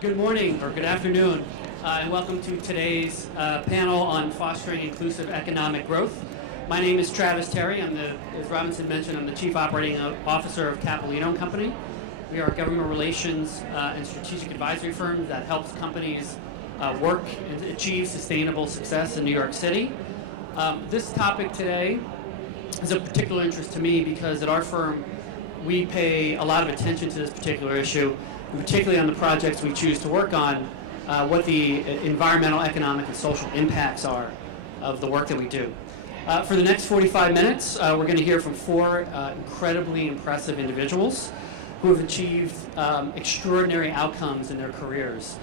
Good morning or good afternoon, and welcome to today's panel on fostering inclusive economic growth. My name is Travis Terry. As Robinson mentioned, I'm the Chief Operating Officer of Capalino+Company. We are a government relations and strategic advisory firm that helps companies work and achieve sustainable success in New York City. This topic today is of particular interest to me because at our firm, we pay a lot of attention to this particular issue, and particularly on the projects we choose to work on, what the environmental, economic, and social impacts are of the work that we do. For the next 45 minutes, we're going to hear from four incredibly impressive individuals who have achieved extraordinary outcomes in their careers.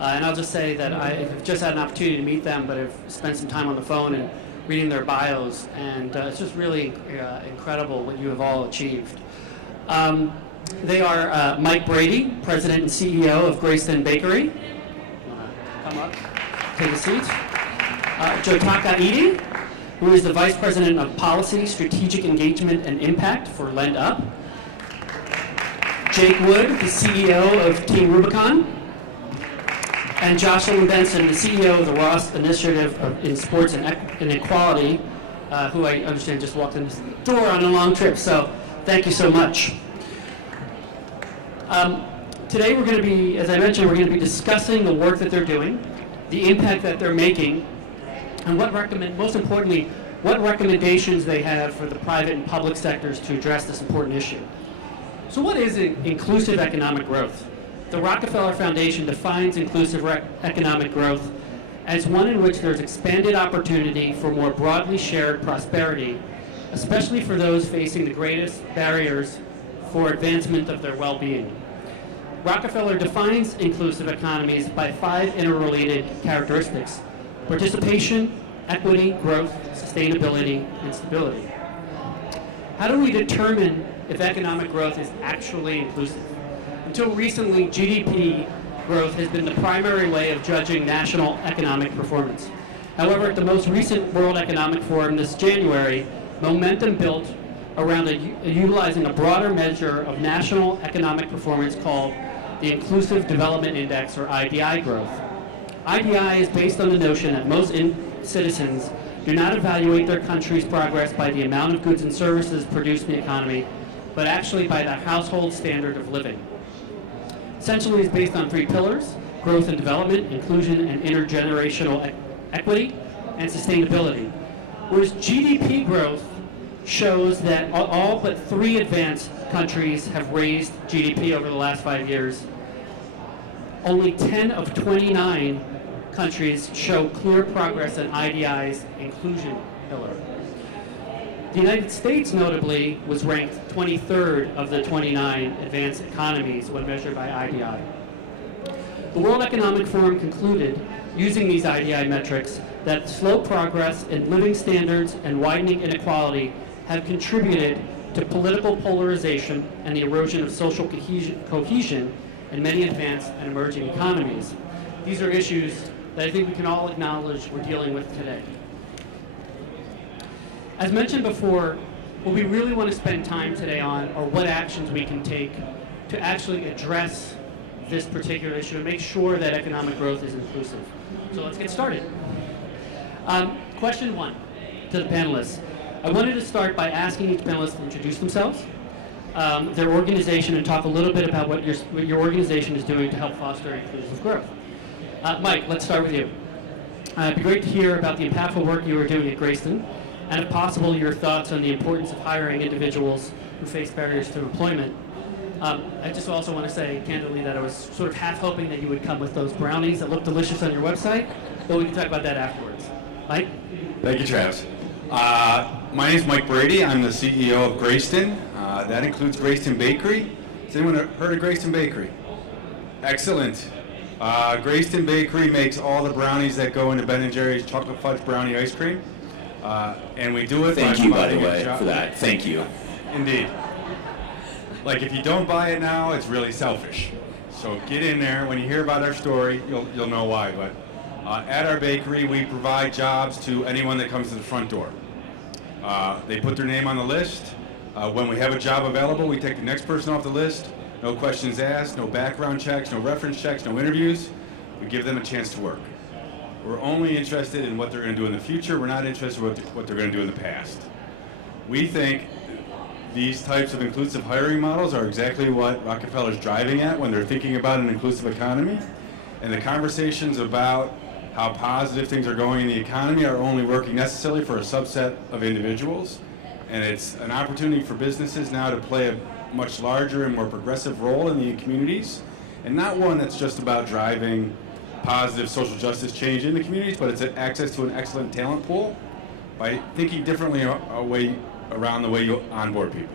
And I'll just say that I've just had an opportunity to meet them, but I've spent some time on the phone and reading their bios, and it's just really incredible what you have all achieved. They are Mike Brady, President and CEO of Greyston Bakery. Come up, take a seat. Jotaka Eaddy, who is the Vice President of Policy, Strategic Engagement, and Impact for LendUp. Jake Wood, the CEO of Team Rubicon. And Jocelyn Benson, the CEO of the Ross Initiative in Sports and Equality, who I understand just walked in the door on a long trip, so thank you so much. Today we're going to be, as I mentioned, we're going to be discussing the work that they're doing, the impact that they're making, and most importantly, what recommendations they have for the private and public sectors to address this important issue. So what is inclusive economic growth? The Rockefeller Foundation defines inclusive economic growth as one in which there's expanded opportunity for more broadly shared prosperity, especially for those facing the greatest barriers for advancement of their well-being. Rockefeller defines inclusive economies by 5 interrelated characteristics: participation, equity, growth, sustainability, and stability. How do we determine if economic growth is actually inclusive? Until recently, GDP growth has been the primary way of judging national economic performance. However, at the most recent World Economic Forum this January, momentum built around utilizing a broader measure of national economic performance called the Inclusive Development Index, or IDI growth. IDI is based on the notion that most citizens do not evaluate their country's progress by the amount of goods and services produced in the economy, but actually by the household standard of living. Essentially, it's based on 3 pillars: growth and development, inclusion and intergenerational equity, and sustainability. Whereas GDP growth shows that all but 3 advanced countries have raised GDP over the last 5 years. Only 10 of 29 countries show clear progress in IDI's inclusion pillar. The United States, notably, was ranked 23rd of the 29 advanced economies when measured by IDI. The World Economic Forum concluded, using these IDI metrics, that slow progress in living standards and widening inequality have contributed to political polarization and the erosion of social cohesion in many advanced and emerging economies. These are issues that I think we can all acknowledge we're dealing with today. As mentioned before, what we really want to spend time today on are what actions we can take to actually address this particular issue and make sure that economic growth is inclusive. So let's get started. Question 1 to the panelists. I wanted to start by asking each panelist to introduce themselves, their organization, and talk a little bit about what your organization is doing to help foster inclusive growth. Mike, let's start with you. It'd be great to hear about the impactful work you are doing at Greyston, and if possible, your thoughts on the importance of hiring individuals who face barriers to employment. I just also want to say candidly that I was sort of half hoping that you would come with those brownies that look delicious on your website, but we can talk about that afterwards. Mike? Thank you, Travis. My name is Mike Brady. I'm the CEO of Greyston. That includes Greyston Bakery. Has anyone heard of Greyston Bakery? Excellent. Greyston Bakery makes all the brownies that go into Ben & Jerry's chocolate fudge brownie ice cream. And we do it Thank you, by the way, for that. Thank you. Indeed. Like, if you don't buy it now, it's really selfish. So get in there. When you hear about our story, you'll know why. But at our bakery, we provide jobs to anyone that comes to the front door. They put their name on the list. When we have a job available, we take the next person off the list. no questions asked, no background checks, no reference checks, no interviews. We give them a chance to work. We're only interested in what they're going to do in the future. We're not interested in what they're going to do in the past. We think these types of inclusive hiring models are exactly what Rockefeller's driving at when they're thinking about an inclusive economy. And the conversations about how positive things are going in the economy are only working necessarily for a subset of individuals. And it's an opportunity for businesses now to play a much larger and more progressive role in the communities, and not one that's just about driving positive social justice change in the communities, but it's access to an excellent talent pool by thinking differently around the way you onboard people.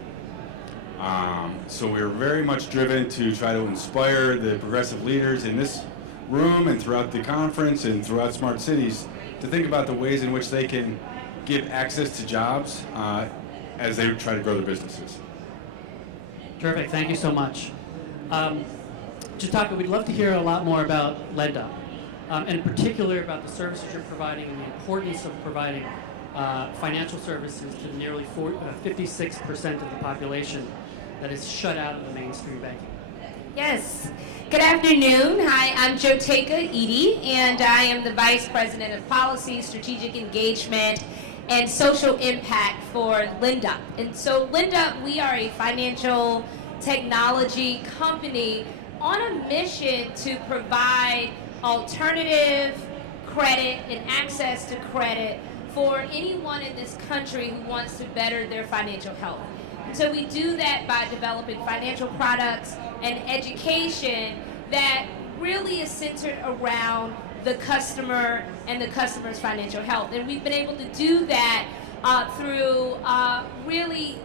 So we're very much driven to try to inspire the progressive leaders in this room and throughout the conference and throughout Smart Cities to think about the ways in which they can give access to jobs as they try to grow their businesses. Terrific, thank you so much. Jotaka, we'd love to hear a lot more about LendUp, and in particular about the services you're providing and the importance of providing financial services to nearly 56% of the population that is shut out of the mainstream banking. Yes. Good afternoon. Hi, I'm Jotaka, Eaddy, and I am the Vice President of Policy, Strategic Engagement, and Social Impact for LendUp. And so LendUp, we are a financial technology company on a mission to provide alternative credit and access to credit for anyone in this country who wants to better their financial health. And so we do that by developing financial products and education that really is centered around the customer and the customer's financial health. And we've been able to do that through really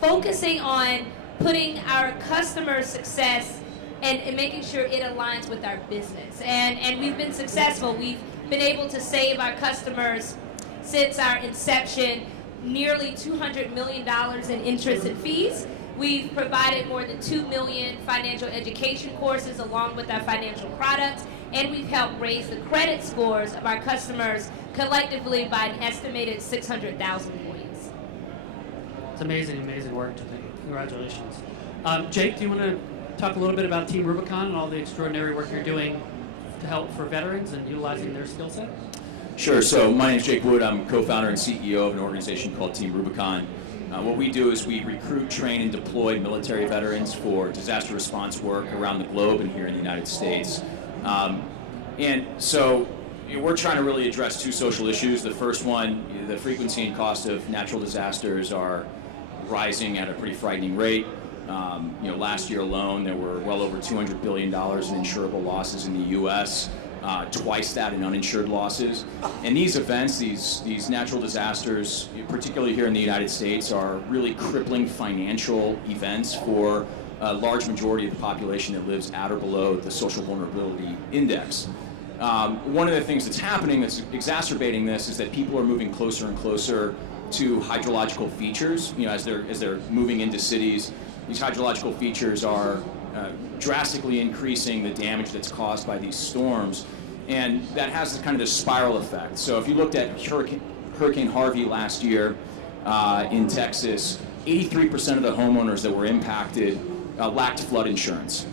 focusing on putting our customer success and making sure it aligns with our business. And we've been successful. We've been able to save our customers since our inception nearly $200 million in interest and fees. We've provided more than 2 million financial education courses along with our financial products, and we've helped raise the credit scores of our customers collectively by an estimated 600,000 points. It's amazing, amazing work, Jotaka. Congratulations. Jake, do you want to talk a little bit about Team Rubicon and all the extraordinary work you're doing to help for veterans and utilizing their skill set? Sure. So my name is Jake Wood. I'm co-founder and CEO of an organization called Team Rubicon. What we do is we recruit, train, and deploy military veterans for disaster response work around the globe and here in the United States. And so we're trying to really address two social issues. The first one, the frequency and cost of natural disasters are rising at a pretty frightening rate. Last year alone, there were well over $200 billion in insurable losses in the U.S., twice that in uninsured losses. And these events, these natural disasters, particularly here in the United States, are really crippling financial events for a large majority of the population that lives at or below the social vulnerability index. One of the things that's happening that's exacerbating this is that people are moving closer and closer to hydrological features. As they're moving into cities, these hydrological features are drastically increasing the damage that's caused by these storms, and that has this kind of this spiral effect. So if you looked at Hurricane Harvey last year in Texas, 83% of the homeowners that were impacted lacked flood insurance.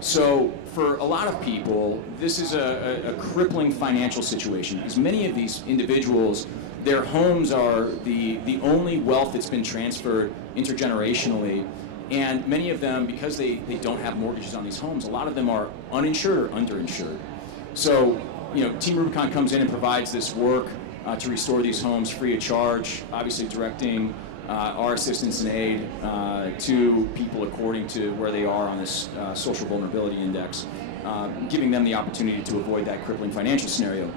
So for a lot of people, this is a crippling financial situation, because many of these individuals, their homes are the only wealth that's been transferred intergenerationally. And many of them, because they don't have mortgages on these homes, a lot of them are uninsured or underinsured. So, Team Rubicon comes in and provides this work to restore these homes free of charge, obviously directing our assistance and aid to people according to where they are on this social vulnerability index, giving them the opportunity to avoid that crippling financial scenario.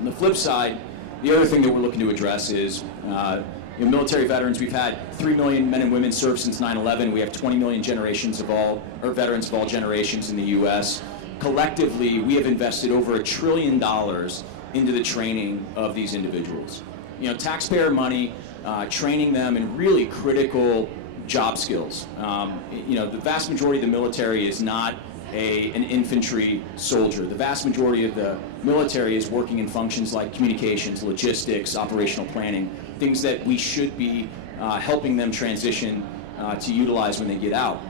On the flip side, the other thing that we're looking to address is military veterans. We've had 3 million men and women serve since 9/11. We have 20 million veterans of all generations in the U.S. Collectively, we have invested over $1 trillion into the training of these individuals. Taxpayer money, training them in really critical job skills. The vast majority of the military is not an infantry soldier. The vast majority of the military is working in functions like communications, logistics, operational planning, things that we should be helping them transition to utilize when they get out.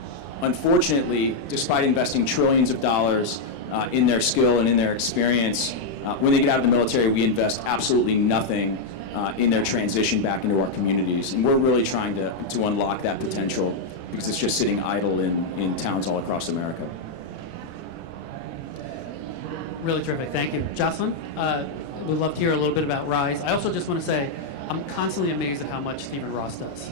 unfortunately, despite investing trillions of dollars in their skill and in their experience, when they get out of the military, we invest absolutely nothing in their transition back into our communities. And we're really trying to unlock that potential because it's just sitting idle in towns all across America. Really terrific. Thank you. Jocelyn, we'd love to hear a little bit about RISE. I also just want to say I'm constantly amazed at how much Stephen Ross does.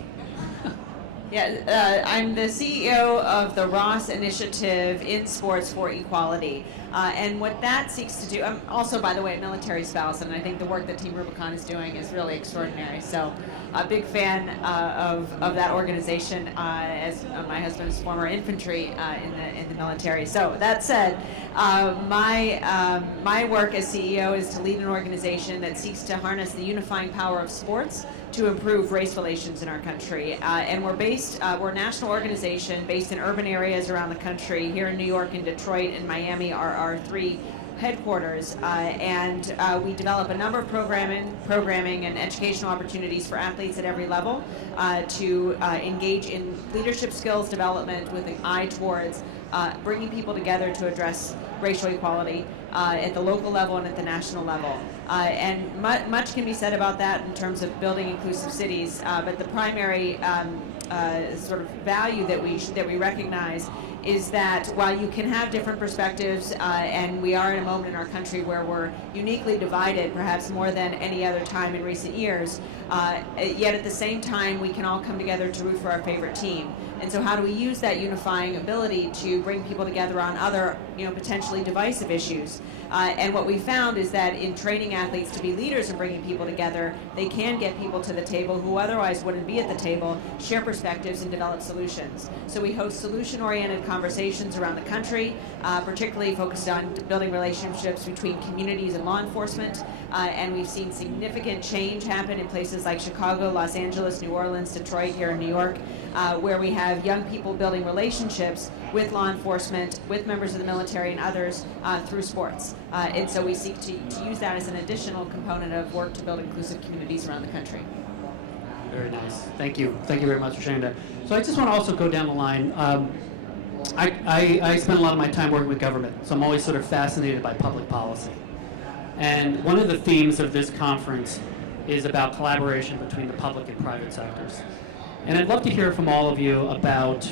Yeah, I'm the CEO of the Ross Initiative in Sports for Equality. And what that seeks to do, I'm also, by the way, a military spouse, and I think the work that Team Rubicon is doing is really extraordinary. So a big fan of that organization, as my husband's former infantry in the military. So that said, my work as CEO is to lead an organization that seeks to harness the unifying power of sports to improve race relations in our country. And we're a national organization based in urban areas around the country. Here in New York and Detroit and Miami are our three headquarters, and we develop a number of programming and educational opportunities for athletes at every level to engage in leadership skills development with an eye towards bringing people together to address racial equality at the local level and at the national level. And much can be said about that in terms of building inclusive cities, but the primary sort of value that we recognize is that while you can have different perspectives, and we are in a moment in our country where we're uniquely divided, perhaps more than any other time in recent years, yet at the same time we can all come together to root for our favorite team. And so how do we use that unifying ability to bring people together on other, potentially divisive issues? And what we found is that in training athletes to be leaders and bringing people together, they can get people to the table who otherwise wouldn't be at the table, share perspectives, and develop solutions. So we host solution-oriented conversations around the country, particularly focused on building relationships between communities and law enforcement. And we've seen significant change happen in places like Chicago, Los Angeles, New Orleans, Detroit, here in New York, where we have young people building relationships with law enforcement, with members of the military and others through sports. And so we seek to use that as an additional component of work to build inclusive communities around the country. Very nice. Thank you. Thank you very much for sharing that. So I just want to also go down the line. I spend a lot of my time working with government, so I'm always sort of fascinated by public policy. And one of the themes of this conference is about collaboration between the public and private sectors. And I'd love to hear from all of you about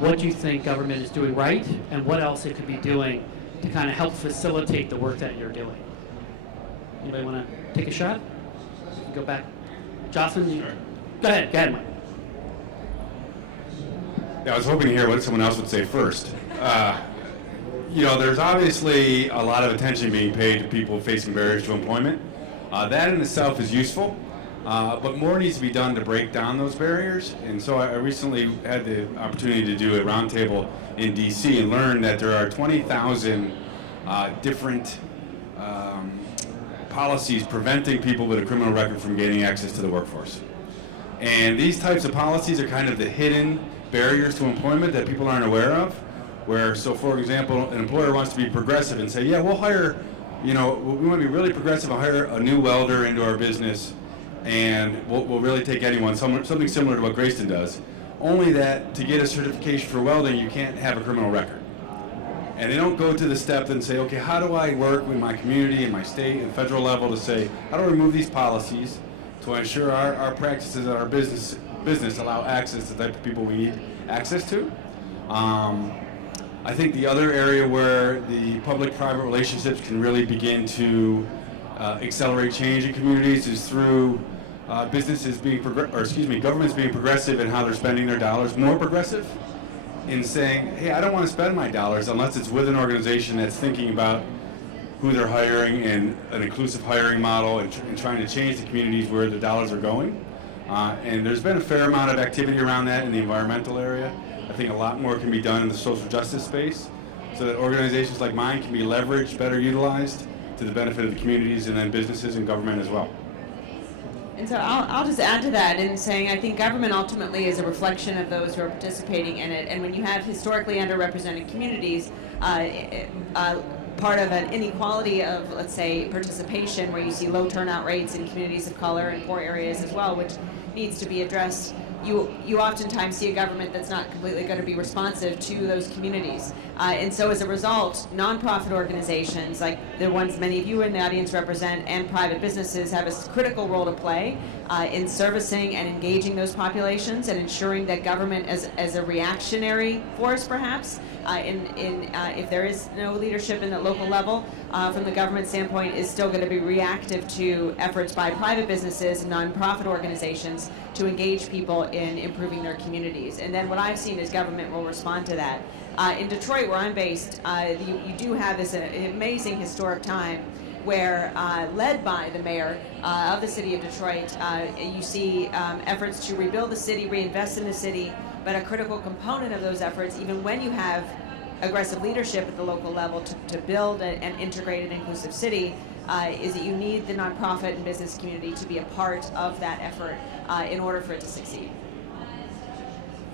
what you think government is doing right and what else it could be doing to kind of help facilitate the work that you're doing. Anybody want to take a shot? Go back. Jocelyn, Sure. Go ahead, Mike. Yeah, I was hoping to hear what someone else would say first. There's obviously a lot of attention being paid to people facing barriers to employment. That in itself is useful, but more needs to be done to break down those barriers. And so I recently had the opportunity to do a roundtable in DC and learn that there are 20,000 different policies preventing people with a criminal record from gaining access to the workforce. And these types of policies are kind of the hidden barriers to employment that people aren't aware of. So for example, an employer wants to be progressive and say, yeah, we'll hire, we want to be really progressive and hire a new welder into our business, and we'll really take anyone, something similar to what Greyston does. Only that to get a certification for welding, you can't have a criminal record. And they don't go to the step and say, okay, how do I work with my community and my state and federal level to say, how do I remove these policies to ensure our practices at our business allow access to the type of people we need access to? I think the other area where the public-private relationships can really begin to accelerate change in communities is through governments being progressive in how they're spending their dollars, more progressive in saying, hey, I don't want to spend my dollars unless it's with an organization that's thinking about who they're hiring and an inclusive hiring model and trying to change the communities where the dollars are going. And there's been a fair amount of activity around that in the environmental area. I think a lot more can be done in the social justice space so that organizations like mine can be leveraged, better utilized to the benefit of the communities and then businesses and government as well. And so I'll just add to that in saying I think government ultimately is a reflection of those who are participating in it. And when you have historically underrepresented communities, part of an inequality of, let's say, participation where you see low turnout rates in communities of color and poor areas as well, which needs to be addressed you oftentimes see a government that's not completely going to be responsive to those communities. And so as a result, nonprofit organizations like the ones many of you in the audience represent and private businesses have a critical role to play in servicing and engaging those populations and ensuring that government as a reactionary force perhaps, if there is no leadership in the local level from the government standpoint, is still going to be reactive to efforts by private businesses and nonprofit organizations to engage people in improving their communities. And then what I've seen is government will respond to that. In Detroit, where I'm based, you do have this amazing historic time where, led by the mayor of the city of Detroit, you see efforts to rebuild the city, reinvest in the city, but a critical component of those efforts, even when you have aggressive leadership at the local level to build an integrated, inclusive city, is that you need the nonprofit and business community to be a part of that effort in order for it to succeed.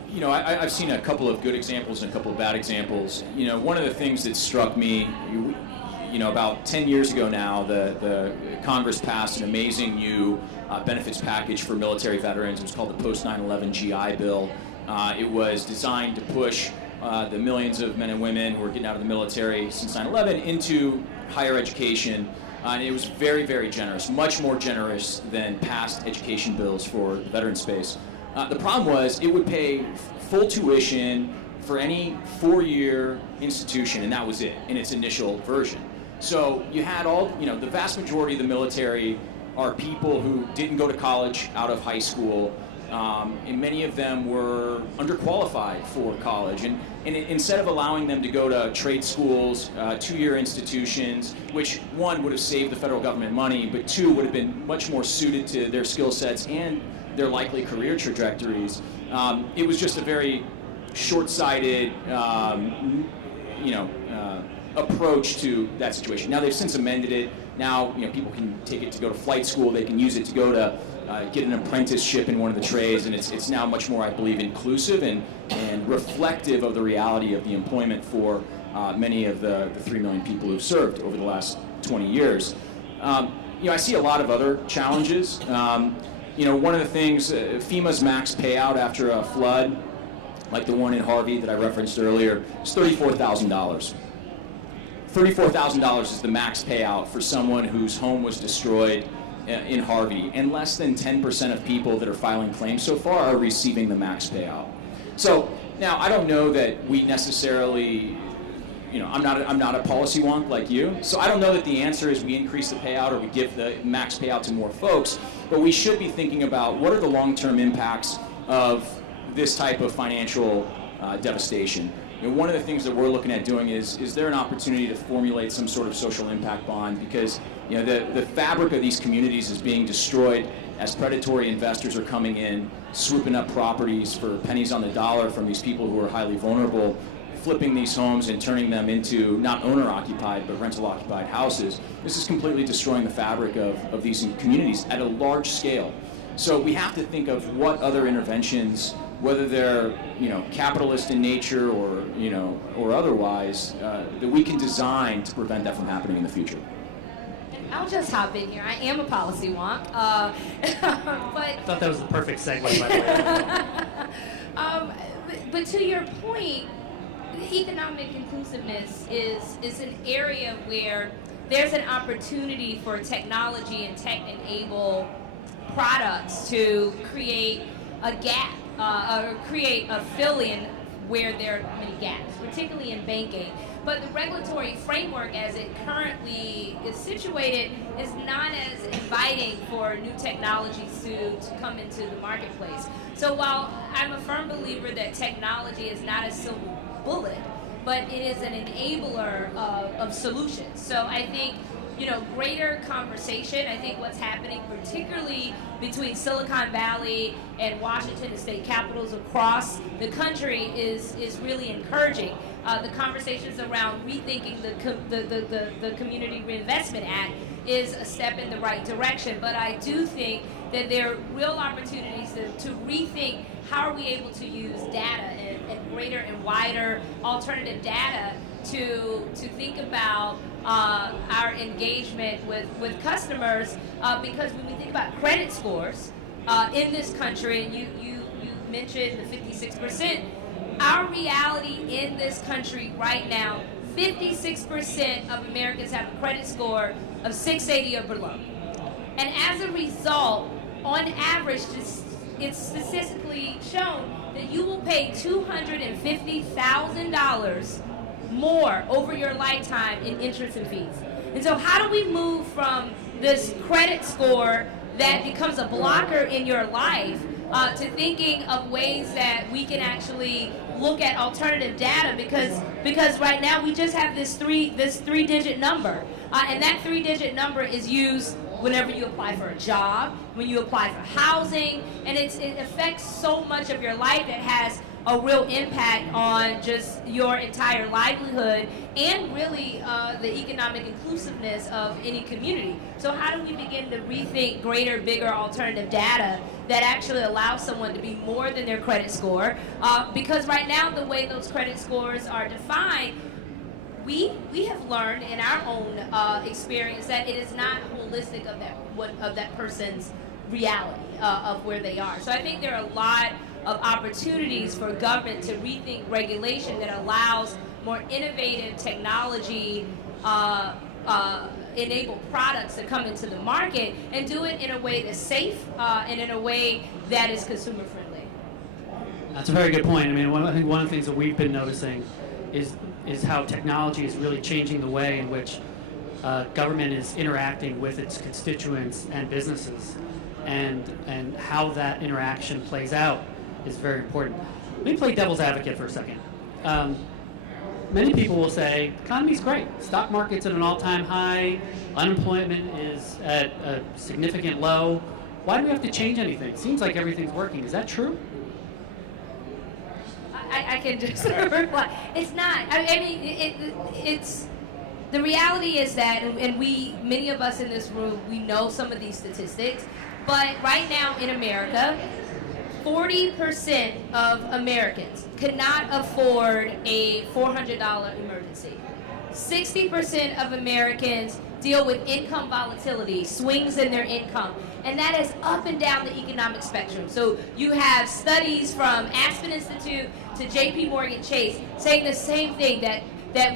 You know, I've seen a couple of good examples and a couple of bad examples. You know, one of the things that struck me, you know, about 10 years ago now, the Congress passed an amazing new benefits package for military veterans. It was called the Post 9/11 GI Bill. It was designed to push the millions of men and women who are getting out of the military since 9/11 into higher education. And it was very, very generous, much more generous than past education bills for the veteran space. The problem was it would pay full tuition for any 4-year institution, and that was it in its initial version. So you had the vast majority of the military are people who didn't go to college out of high school, and many of them were underqualified for college. And instead of allowing them to go to trade schools, 2-year institutions, which one would have saved the federal government money, but two would have been much more suited to their skill sets and their likely career trajectories, it was just a very short-sighted, approach to that situation. Now they've since amended it. Now people can take it to go to flight school. They can use it to go to get an apprenticeship in one of the trades, and it's now much more, I believe, inclusive and reflective of the reality of the employment for many of the 3 million people who've served over the last 20 years. I see a lot of other challenges. One of the things, FEMA's max payout after a flood, like the one in Harvey that I referenced earlier, is $34,000. $34,000 is the max payout for someone whose home was destroyed in Harvey, and less than 10% of people that are filing claims so far are receiving the max payout. So now I don't know that we necessarily, I'm not a policy wonk like you, so I don't know that the answer is we increase the payout or we give the max payout to more folks, but we should be thinking about what are the long-term impacts of this type of financial devastation. One of the things that we're looking at doing is there an opportunity to formulate some sort of social impact bond, because the fabric of these communities is being destroyed as predatory investors are coming in, swooping up properties for pennies on the dollar from these people who are highly vulnerable, flipping these homes and turning them into not owner-occupied but rental-occupied houses. This is completely destroying the fabric of these communities at a large scale. So we have to think of what other interventions, whether they're capitalist in nature or otherwise, that we can design to prevent that from happening in the future. I'll just hop in here. I am a policy wonk, but I thought that was the perfect segue, by the way. but to your point, economic inclusiveness is an area where there's an opportunity for technology and tech-enabled products to create a gap or create a fill-in where there are many gaps, particularly in banking. But the regulatory framework as it currently is situated is not as inviting for new technologies to come into the marketplace. So while I'm a firm believer that technology is not a silver bullet, but it is an enabler of solutions. So I think greater conversation. I think what's happening, particularly between Silicon Valley and Washington, the state capitals across the country, is really encouraging. The conversations around rethinking the Community Reinvestment Act is a step in the right direction. But I do think that there are real opportunities to rethink how are we able to use data and greater and wider alternative data to think about our engagement with customers, because when we think about credit scores in this country, and you mentioned the 56%. Our reality in this country right now, 56% of Americans have a credit score of 680 or below. And as a result, on average, it's statistically shown that you will pay $250,000 more over your lifetime in interest and fees. And so how do we move from this credit score that becomes a blocker in your life to thinking of ways that we can actually look at alternative data, because right now we just have this three-digit number, and that three-digit number is used whenever you apply for a job, when you apply for housing, and it affects so much of your life. It has a real impact on just your entire livelihood and really the economic inclusiveness of any community. So how do we begin to rethink greater, bigger alternative data that actually allows someone to be more than their credit score? Because right now the way those credit scores are defined, we have learned in our own experience that it is not holistic of that person's reality of where they are. So I think there are a lot of opportunities for government to rethink regulation that allows more innovative technology enabled products to come into the market and do it in a way that's safe and in a way that is consumer friendly. That's a very good point. I mean, I think one of the things that we've been noticing is how technology is really changing the way in which government is interacting with its constituents and businesses, and how that interaction plays out is very important. Let me play devil's advocate for a second. Many people will say, economy's great. Stock market's at an all-time high. Unemployment is at a significant low. Why do we have to change anything? Seems like everything's working. Is that true? I can just reply. It's not. I mean, it's the reality is that, and many of us in this room, we know some of these statistics, but right now in America, 40% of Americans could not afford a $400 emergency. 60% of Americans deal with income volatility, swings in their income, and that is up and down the economic spectrum. So you have studies from Aspen Institute to JP Morgan Chase saying the same thing, that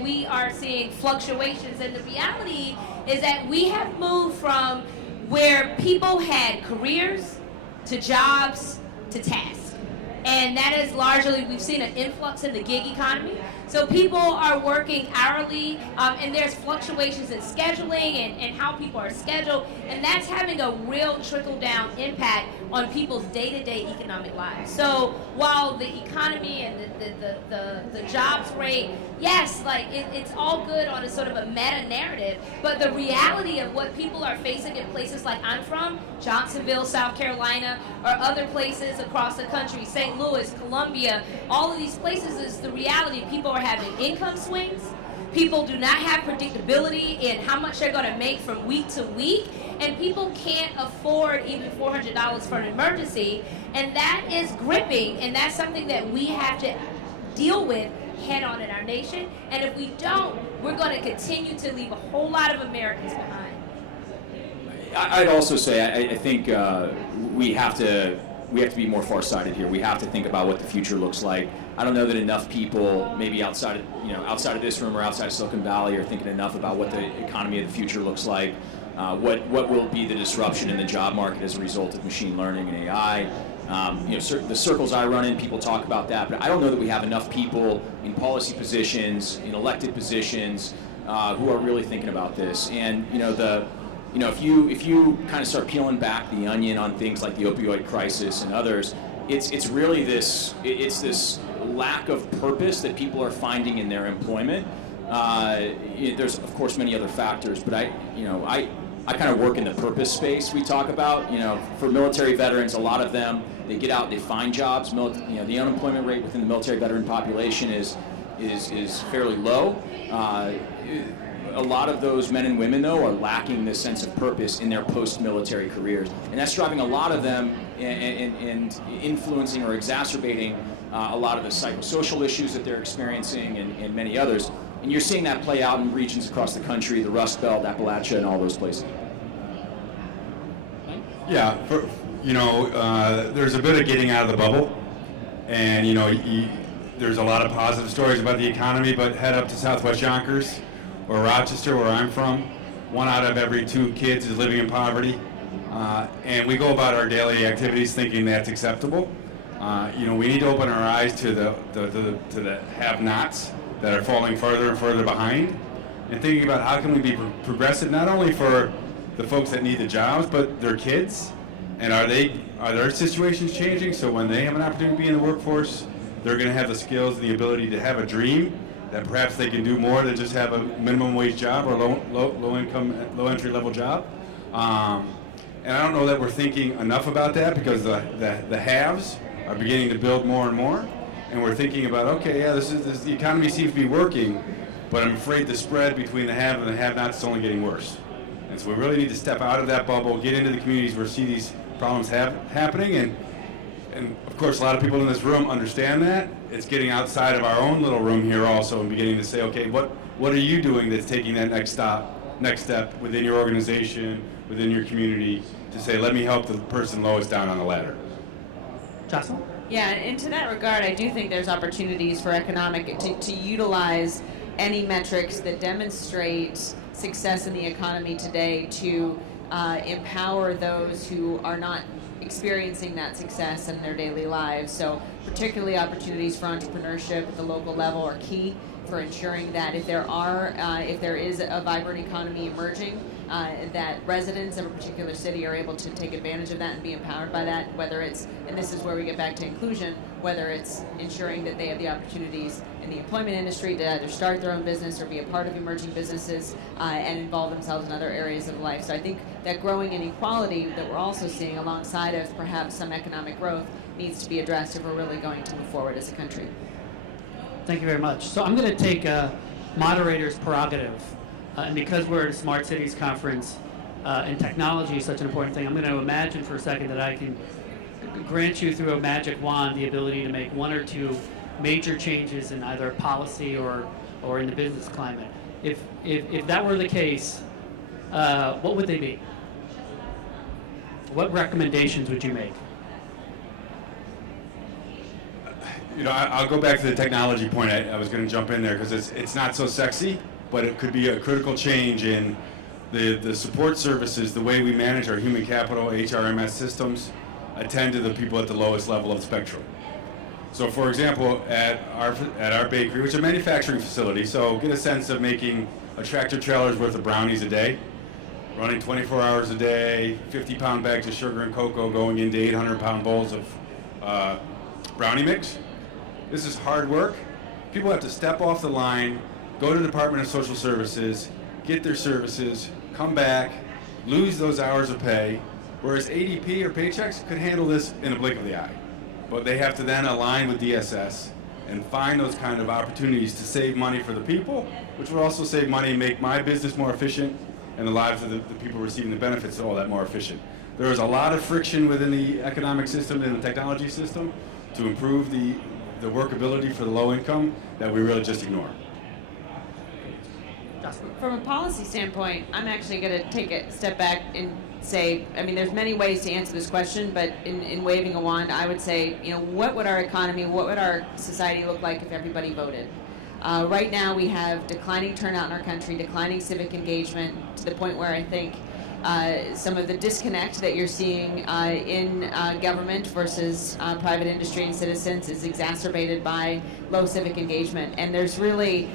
we are seeing fluctuations, and the reality is that we have moved from where people had careers to jobs to tasks. And that is largely, we've seen an influx in the gig economy. So people are working hourly, and there's fluctuations in scheduling and how people are scheduled, and that's having a real trickle-down impact on people's day-to-day economic lives. So while the economy and the jobs rate, yes, like it's all good on a sort of a meta-narrative, but the reality of what people are facing in places like I'm from, Johnsonville, South Carolina, or other places across the country, St. Louis, Columbia, all of these places is the reality. People are having income swings. People do not have predictability in how much they're going to make from week to week, and people can't afford even $400 for an emergency, and that is gripping, and that's something that we have to deal with head on in our nation, and if we don't, we're going to continue to leave a whole lot of Americans behind. I'd also say I think we have to be more far-sighted here. We have to think about what the future looks like. I don't know that enough people, maybe outside of this room or outside of Silicon Valley, are thinking enough about what the economy of the future looks like. What will be the disruption in the job market as a result of machine learning and AI? The circles I run in, people talk about that, but I don't know that we have enough people in policy positions, in elected positions, who are really thinking about this. And if you kind of start peeling back the onion on things like the opioid crisis and others, it's really this lack of purpose that people are finding in their employment. There's of course many other factors, but I kind of work in the purpose space we talk about. For military veterans, a lot of them, they get out, they find jobs. The unemployment rate within the military veteran population is fairly low. A lot of those men and women, though, are lacking this sense of purpose in their post-military careers. And that's driving a lot of them and influencing or exacerbating a lot of the psychosocial issues that they're experiencing and many others. And you're seeing that play out in regions across the country, the Rust Belt, Appalachia, and all those places. Yeah, there's a bit of getting out of the bubble. And there's a lot of positive stories about the economy, but head up to Southwest Yonkers or Rochester, where I'm from. 1 out of every 2 kids is living in poverty. And we go about our daily activities thinking that's acceptable. We need to open our eyes to the have-nots that are falling further and further behind, and thinking about how can we be progressive not only for the folks that need the jobs, but their kids. And are their situations changing so when they have an opportunity to be in the workforce, they're going to have the skills and the ability to have a dream that perhaps they can do more than just have a minimum wage job or low income, low entry level job. And I don't know that we're thinking enough about that, because the haves are beginning to build more and more, and we're thinking about, okay, yeah, the economy seems to be working, but I'm afraid the spread between the have and the have-nots is only getting worse. And so we really need to step out of that bubble, get into the communities where we see these problems happening, and of course a lot of people in this room understand that. It's getting outside of our own little room here also and beginning to say, okay, what are you doing that's taking that next step within your organization, within your community, to say, let me help the person lowest down on the ladder. Jocelyn? Yeah, and to that regard, I do think there's opportunities for to utilize any metrics that demonstrate success in the economy today to empower those who are not experiencing that success in their daily lives. So particularly opportunities for entrepreneurship at the local level are key for ensuring that if there is a vibrant economy emerging, that residents of a particular city are able to take advantage of that and be empowered by that, whether it's, and this is where we get back to inclusion, whether it's ensuring that they have the opportunities in the employment industry to either start their own business or be a part of emerging businesses and involve themselves in other areas of life. So I think that growing inequality that we're also seeing alongside of perhaps some economic growth needs to be addressed if we're really going to move forward as a country. Thank you very much. So I'm going to take moderator's prerogative, and because we're at a Smart Cities conference and technology is such an important thing, I'm going to imagine for a second that I can grant you through a magic wand the ability to make 1 or 2 major changes in either policy or in the business climate. If that were the case, what would they be? What recommendations would you make? I'll go back to the technology point. I was going to jump in there because it's not so sexy, but it could be a critical change in the support services, the way we manage our human capital, HRMS systems, attend to the people at the lowest level of the spectrum. So, for example, at our bakery, which is a manufacturing facility, so get a sense of making a tractor trailer's worth of brownies a day, running 24 hours a day, 50-pound bags of sugar and cocoa going into 800-pound bowls of brownie mix. This is hard work. People have to step off the line, go to the Department of Social Services, get their services, come back, lose those hours of pay, whereas ADP or Paychecks could handle this in a blink of the eye. But they have to then align with DSS and find those kind of opportunities to save money for the people, which will also save money and make my business more efficient and the lives of the people receiving the benefits of all that more efficient. There is a lot of friction within the economic system and the technology system to improve the workability for the low income that we really just ignore. From a policy standpoint, I'm actually going to take a step back and say, there's many ways to answer this question, but in waving a wand, I would say, what would our economy, what would our society look like if everybody voted? Right now we have declining turnout in our country, declining civic engagement, to the point where I think some of the disconnect that you're seeing in government versus private industry and citizens is exacerbated by low civic engagement. And there's really,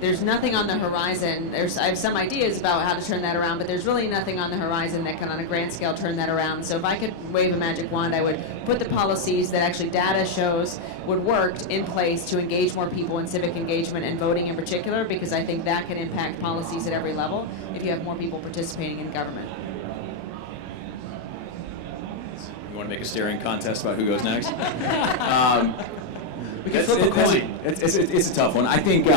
there's nothing on the horizon. I have some ideas about how to turn that around, but there's really nothing on the horizon that can, on a grand scale, turn that around. So if I could wave a magic wand, I would put the policies that actually data shows would work in place to engage more people in civic engagement and voting in particular, because I think that can impact policies at every level if you have more people participating in government. You want to make a staring contest about who goes next? We can flip a coin. It's a tough one. I think,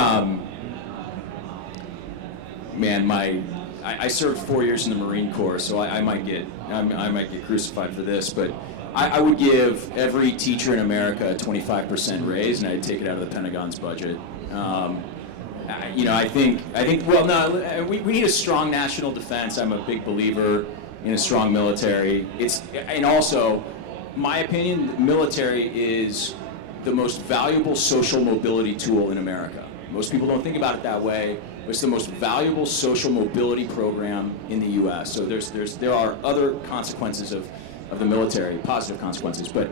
I served 4 years in the Marine Corps, so I might get crucified for this, but I would give every teacher in America a 25% raise, and I'd take it out of the Pentagon's budget. I think. Well, no, we need a strong national defense. I'm a big believer in a strong military. And also, my opinion, the military is the most valuable social mobility tool in America. Most people don't think about it that way, but it's the most valuable social mobility program in the U.S. So there are other consequences of the military, positive consequences, but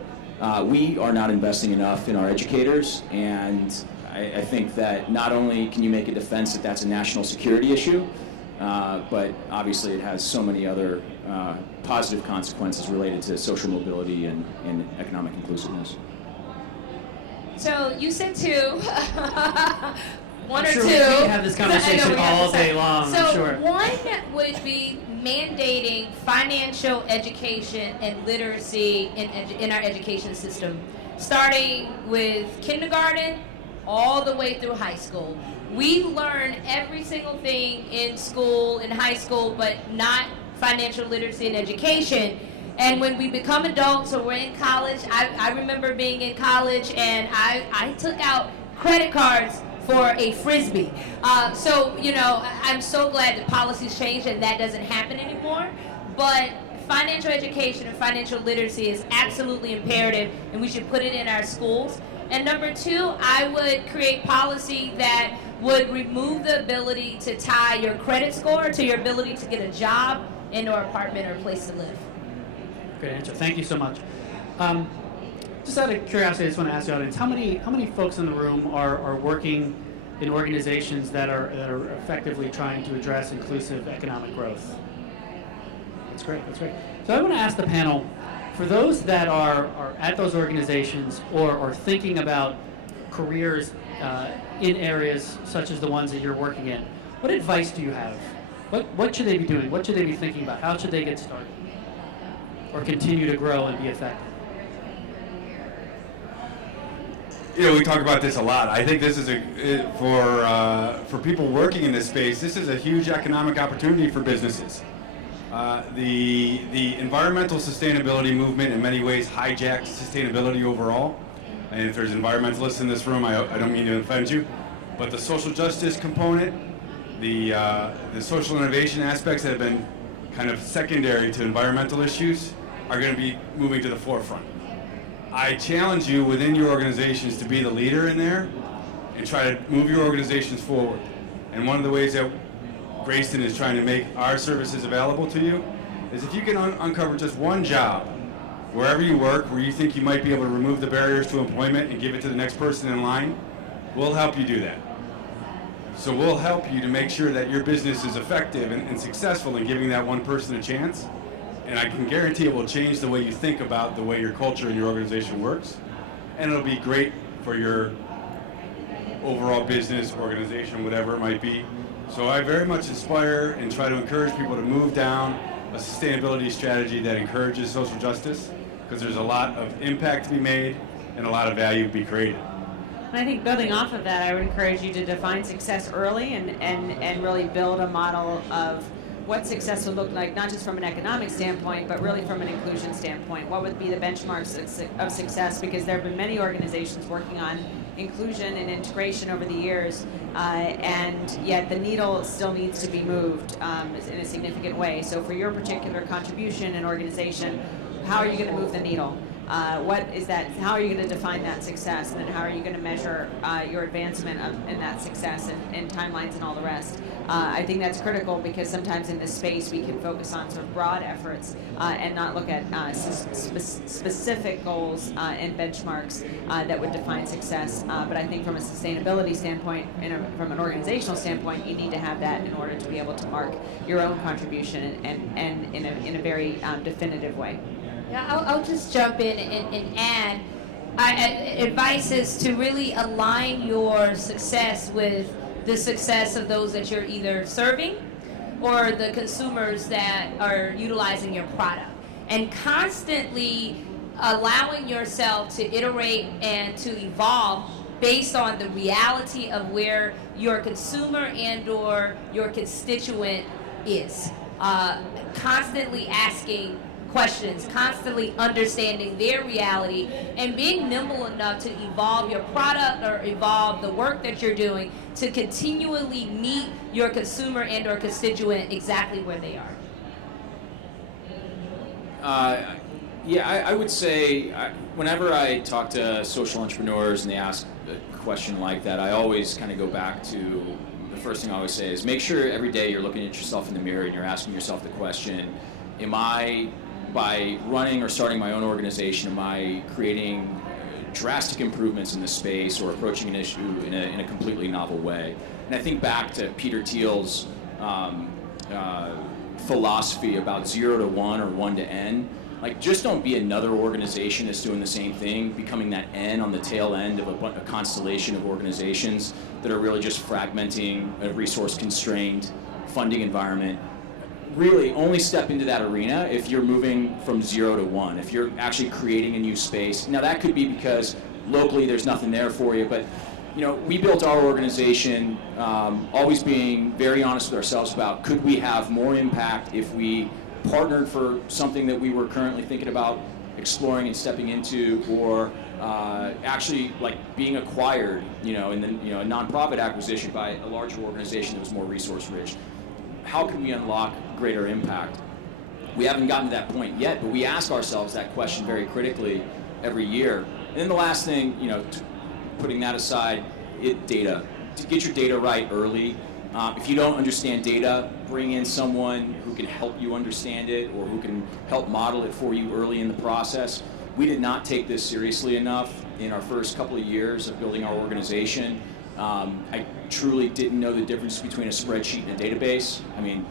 we are not investing enough in our educators, and I think that not only can you make a defense that that's a national security issue, but obviously it has so many other positive consequences related to social mobility and economic inclusiveness. So you said two. One I'm or sure two. we can have this conversation I know we have all this day long, So I'm sure. one would be mandating financial education and literacy in our education system, starting with kindergarten all the way through high school. We learn every single thing in school, in high school, but not financial literacy and education. And when we become adults or we're in college, I remember being in college and I took out credit cards for a Frisbee. So, you know, I'm so glad that policies changed and that doesn't happen anymore. But financial education and financial literacy is absolutely imperative, and we should put it in our schools. And number two, I would create policy that would remove the ability to tie your credit score to your ability to get a job, indoor apartment, or a place to live. Great answer. Thank you so much. Just out of curiosity, I just want to ask the audience, how many folks in the room are working in organizations that are effectively trying to address inclusive economic growth? That's great. That's great. So I want to ask the panel, for those that are at those organizations or thinking about careers in areas such as the ones that you're working in, what advice do you have? What should they be doing? What should they be thinking about? How should they get started or continue to grow and be effective? You know, we talk about this a lot. I think this is for people working in this space, this is a huge economic opportunity for businesses. The environmental sustainability movement in many ways hijacks sustainability overall. And if there's environmentalists in this room, I don't mean to offend you, but the social justice component, the social innovation aspects that have been kind of secondary to environmental issues are going to be moving to the forefront. I challenge you within your organizations to be the leader in there and try to move your organizations forward. And one of the ways that Greyston is trying to make our services available to you is if you can uncover just one job wherever you work where you think you might be able to remove the barriers to employment and give it to the next person in line, we'll help you do that. So we'll help you to make sure that your business is effective and successful in giving that one person a chance. And I can guarantee it will change the way you think about the way your culture and your organization works. And it'll be great for your overall business, organization, whatever it might be. So I very much inspire and try to encourage people to move down a sustainability strategy that encourages social justice, because there's a lot of impact to be made and a lot of value to be created. And I think building off of that, I would encourage you to define success early and really build a model of what success would look like, not just from an economic standpoint, but really from an inclusion standpoint. What would be the benchmarks of success? Because there have been many organizations working on inclusion and integration over the years, and yet the needle still needs to be moved in a significant way. So for your particular contribution and organization, how are you going to move the needle? What is that? How are you going to define that success? And then how are you going to measure your advancement in that success and timelines and all the rest? I think that's critical because sometimes in this space we can focus on sort of broad efforts and not look at specific goals and benchmarks that would define success. But I think from a sustainability standpoint, from an organizational standpoint, you need to have that in order to be able to mark your own contribution and in a very definitive way. Yeah, I'll just jump in and add. Advice is to really align your success with the success of those that you're either serving or the consumers that are utilizing your product. And constantly allowing yourself to iterate and to evolve based on the reality of where your consumer and or your constituent is. Constantly asking questions, constantly understanding their reality, and being nimble enough to evolve your product or evolve the work that you're doing to continually meet your consumer and or constituent exactly where they are. Yeah, I would say whenever I talk to social entrepreneurs and they ask a question like that, I always kind of go back to the first thing I always say is make sure every day you're looking at yourself in the mirror and you're asking yourself the question, am I, by running or starting my own organization, am I creating drastic improvements in the space or approaching an issue in a completely novel way? And I think back to Peter Thiel's philosophy about 0 to 1 or 1 to N. Like, just don't be another organization that's doing the same thing, becoming that N on the tail end of a constellation of organizations that are really just fragmenting a resource-constrained funding environment. Really, only step into that arena if you're moving from 0 to 1, if you're actually creating a new space. Now, that could be because locally there's nothing there for you, but we built our organization always being very honest with ourselves about could we have more impact if we partnered for something that we were currently thinking about exploring and stepping into, or actually like being acquired, and then a nonprofit acquisition by a larger organization that was more resource rich. How can we unlock greater impact? We haven't gotten to that point yet, but we ask ourselves that question very critically every year. And then the last thing, putting that aside, data. To get your data right early. If you don't understand data, bring in someone who can help you understand it or who can help model it for you early in the process. We did not take this seriously enough in our first couple of years of building our organization. I truly didn't know the difference between a spreadsheet and a database. I mean,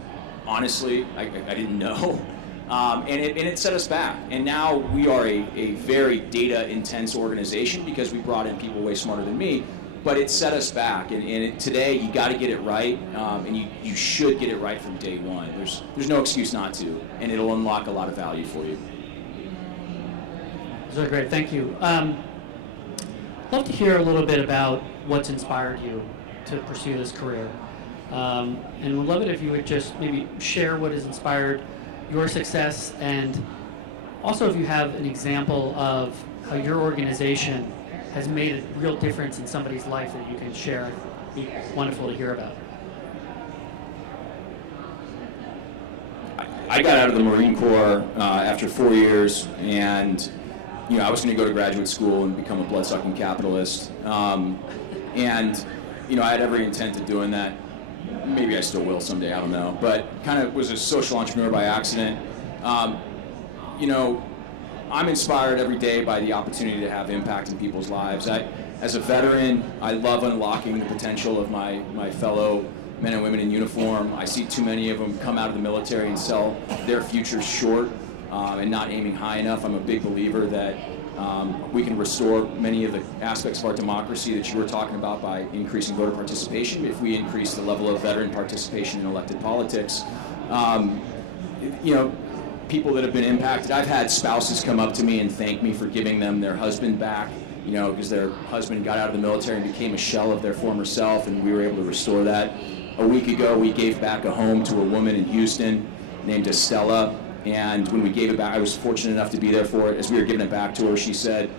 honestly, I didn't know. And it set us back. And now we are a very data-intense organization because we brought in people way smarter than me. But it set us back, and today you got to get it right, and you should get it right from day one. There's no excuse not to, and it'll unlock a lot of value for you. Those are great, thank you. Love to hear a little bit about what's inspired you to pursue this career, and would love it if you would just maybe share what has inspired your success, and also if you have an example of how your organization has made a real difference in somebody's life that you can share. It'd be wonderful to hear about. I got out of the Marine Corps after 4 years, and I was going to go to graduate school and become a blood-sucking capitalist. And I had every intent of doing that. Maybe I still will someday, I don't know. But kind of was a social entrepreneur by accident. I'm inspired every day by the opportunity to have impact in people's lives. As a veteran, I love unlocking the potential of my fellow men and women in uniform. I see too many of them come out of the military and sell their futures short and not aiming high enough. I'm a big believer that we can restore many of the aspects of our democracy that you were talking about by increasing voter participation. If we increase the level of veteran participation in elected politics, people that have been impacted. I've had spouses come up to me and thank me for giving them their husband back, because their husband got out of the military and became a shell of their former self, and we were able to restore that. A week ago, we gave back a home to a woman in Houston named Estella, and when we gave it back, I was fortunate enough to be there for it. As we were giving it back to her, she said,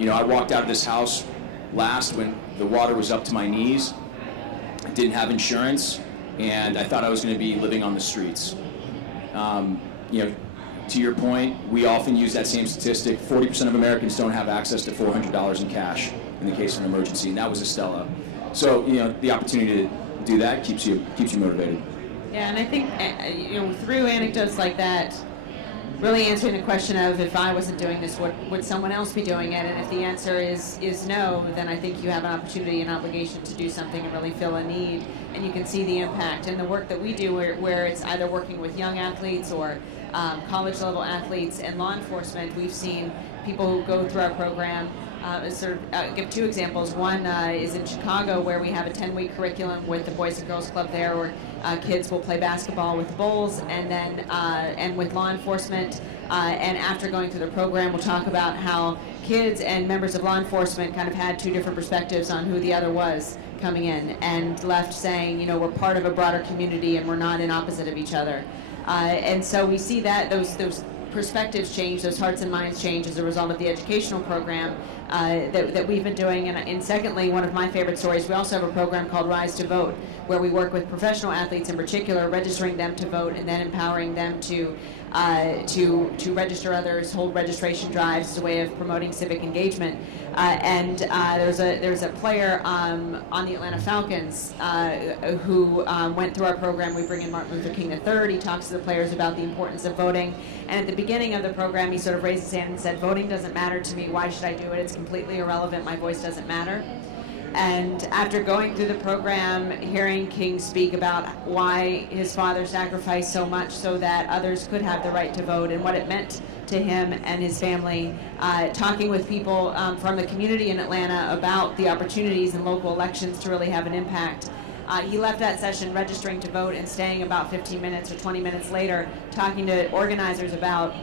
I walked out of this house last when the water was up to my knees. I didn't have insurance, and I thought I was going to be living on the streets. To your point, we often use that same statistic. 40% of Americans don't have access to $400 in cash in the case of an emergency, and that was Estella. So, the opportunity to do that keeps you motivated. Yeah, and I think, through anecdotes like that, really answering the question of if I wasn't doing this, would someone else be doing it? And if the answer is no, then I think you have an opportunity and obligation to do something and really fill a need, and you can see the impact. And the work that we do where it's either working with young athletes or college-level athletes and law enforcement, we've seen people who go through our program. Give two examples. One is in Chicago, where we have a 10-week curriculum with the Boys and Girls Club there, where kids will play basketball with Bulls, and then and with law enforcement. And after going through the program, we'll talk about how kids and members of law enforcement kind of had two different perspectives on who the other was coming in, and left saying, we're part of a broader community and we're not in opposite of each other. And so we see that those perspectives change, those hearts and minds change as a result of the educational program that we've been doing. And secondly, one of my favorite stories, we also have a program called Rise to Vote, where we work with professional athletes in particular, registering them to vote and then empowering them to register others, hold registration drives as a way of promoting civic engagement. There's a player on the Atlanta Falcons who went through our program. We bring in Martin Luther King III. He talks to the players about the importance of voting. And at the beginning of the program, he sort of raised his hand and said, "Voting doesn't matter to me. Why should I do it? It's completely irrelevant. My voice doesn't matter." And after going through the program, hearing King speak about why his father sacrificed so much so that others could have the right to vote and what it meant to him and his family, talking with people from the community in Atlanta about the opportunities in local elections to really have an impact. He left that session registering to vote and staying about 15 minutes or 20 minutes later talking to organizers about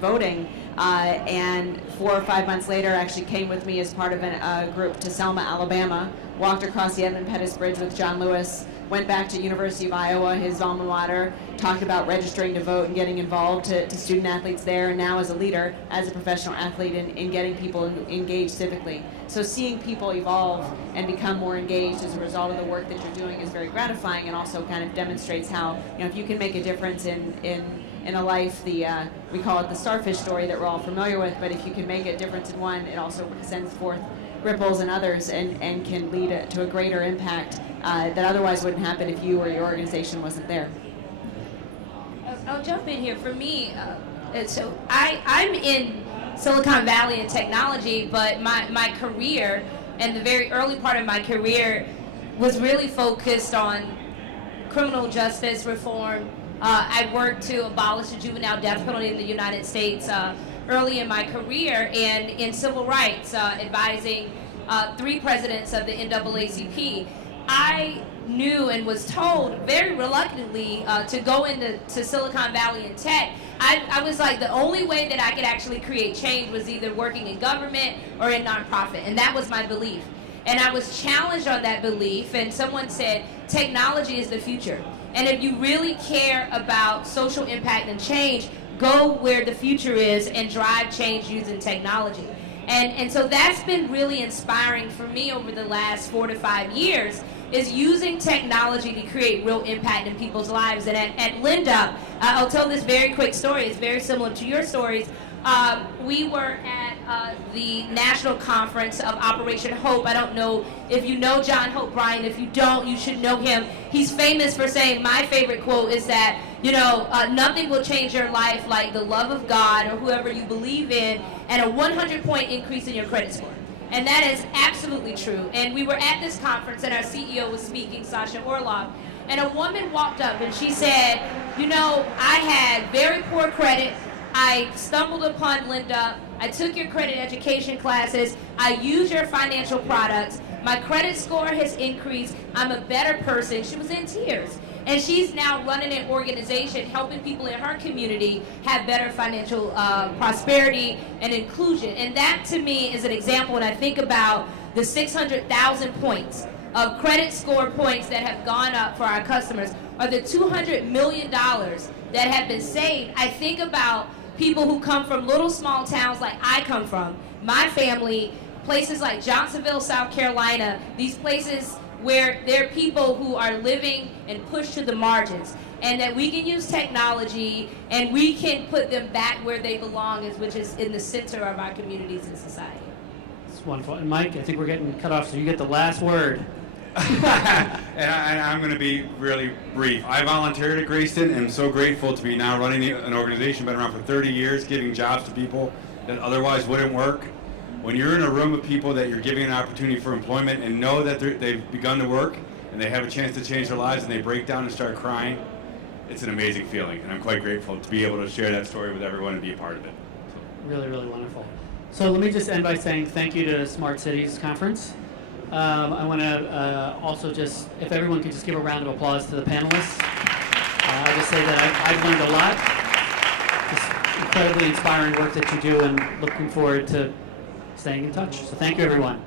voting. And 4 or 5 months later actually came with me as part of a group to Selma, Alabama, walked across the Edmund Pettus Bridge with John Lewis, went back to University of Iowa, his alma mater, talked about registering to vote and getting involved to student athletes there, and now as a leader, as a professional athlete in getting people engaged civically. So seeing people evolve and become more engaged as a result of the work that you're doing is very gratifying, and also kind of demonstrates how, if you can make a difference in a life, we call it the starfish story that we're all familiar with, but if you can make a difference in one, it also sends forth ripples in others and can lead to a greater impact that otherwise wouldn't happen if you or your organization wasn't there. I'll jump in here. For me, so I'm in Silicon Valley in technology, but my career and the very early part of my career was really focused on criminal justice reform. I worked to abolish the juvenile death penalty in the United States early in my career, and in civil rights, advising 3 presidents of the NAACP. I knew and was told very reluctantly to go into Silicon Valley in tech. I was like, the only way that I could actually create change was either working in government or in nonprofit, and that was my belief. And I was challenged on that belief, and someone said, technology is the future. And if you really care about social impact and change, go where the future is and drive change using technology. And so that's been really inspiring for me over the last 4 to 5 years, is using technology to create real impact in people's lives. And at LendUp, I'll tell this very quick story. It's very similar to your stories. We were at the national conference of Operation Hope. I don't know if you know John Hope Bryan. If you don't, you should know him. He's famous for saying, my favorite quote is that, nothing will change your life like the love of God or whoever you believe in, and a 100-point increase in your credit score. And that is absolutely true. And we were at this conference, and our CEO was speaking, Sasha Orloff, and a woman walked up and she said, I had very poor credit. I stumbled upon LendUp. I took your credit education classes. I used your financial products. My credit score has increased. I'm a better person. She was in tears. And she's now running an organization helping people in her community have better financial prosperity and inclusion. And that, to me, is an example when I think about the 600,000 points of credit score points that have gone up for our customers, or the $200 million that have been saved. I think about people who come from little small towns like I come from, my family, places like Johnsonville, South Carolina, these places where there are people who are living and pushed to the margins, and that we can use technology and we can put them back where they belong, which is in the center of our communities and society. It's wonderful. And Mike, I think we're getting cut off, so you get the last word. And I'm going to be really brief. I volunteered at Greyston and I'm so grateful to be now running an organization, been around for 30 years, giving jobs to people that otherwise wouldn't work. When you're in a room of people that you're giving an opportunity for employment and know that they've begun to work and they have a chance to change their lives and they break down and start crying, it's an amazing feeling. And I'm quite grateful to be able to share that story with everyone and be a part of it. Really, really wonderful. So let me just end by saying thank you to Smart Cities Conference. I want to also just, if everyone could just give a round of applause to the panelists. I'll just say that I've learned a lot. Just incredibly inspiring work that you do, and looking forward to staying in touch. So thank you, everyone.